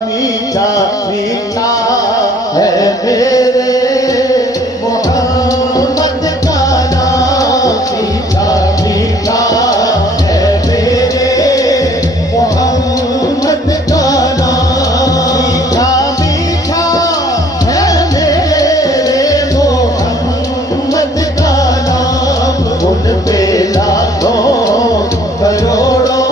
میٹھا میٹھا ہے میرے محمد کا نام، میٹھا میٹھا ہے میرے محمد کا نام، میٹھا میٹھا ہے میرے محمد کا نام، ان پہ لاکھوں کروڑوں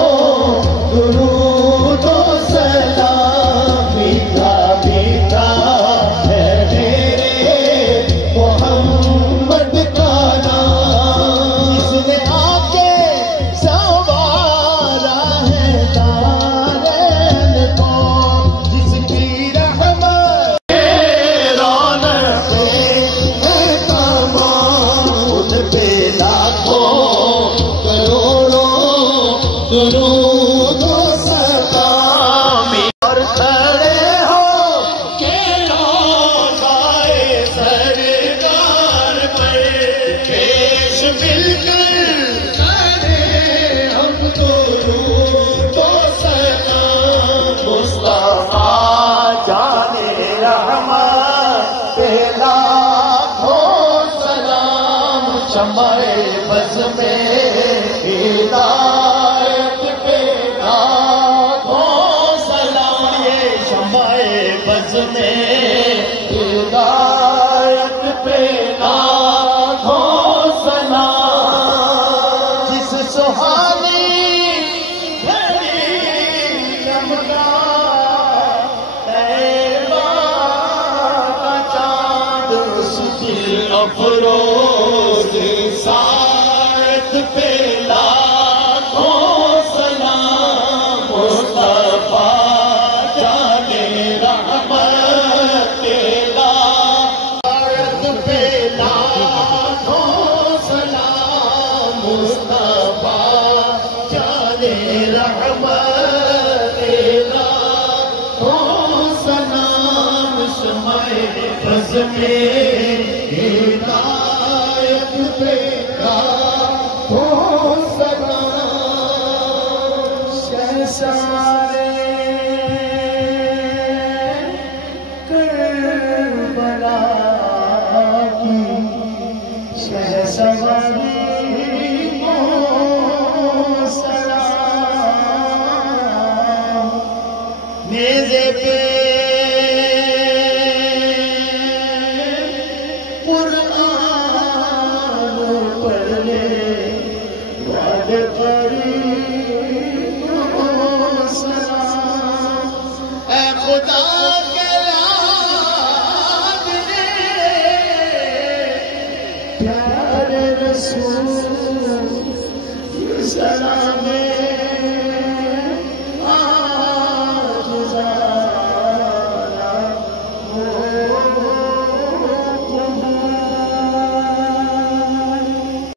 درود و سلام، میٹھا میٹھا ہے میرے محمد کا نام، جس نے آ کے سنوارا ہے دارین کو، جس کی رحمت رونقیں ہیں تمام، ان پہ لاکھوں کروڑوں درود و سلام، اور کھڑے ہو کے روضائے سرکار پر پیش مل کر کریں ہم درود و سلام، مصطفیٰ جانے رحمت پہ لاکھوں سلام، شمع بز میں ہدایت پہ لاکھوں سلام، یہ شمع بز میں ہدایت پہ لاکھوں سلام، جس سہانی گھڑی چمکا طیبہ کا چاند، اس دل افروز ساعت پہ لاکھوں سلام، مصطفیٰ جانے رحمت پہ لاکھوں پہ لاکھوں سلام، مصطفیٰ جانے رحمت پہ لاکھوں سلام، شمع بز میں ہدایت پہ لاکھوں سلام، شہسوارے کربلا کی شہسواری کو سلام، نیزے پہ قرآن پڑھ لے وعد پڑھی کو سلام، اے خدا کے آدمی پیارے رسول سلام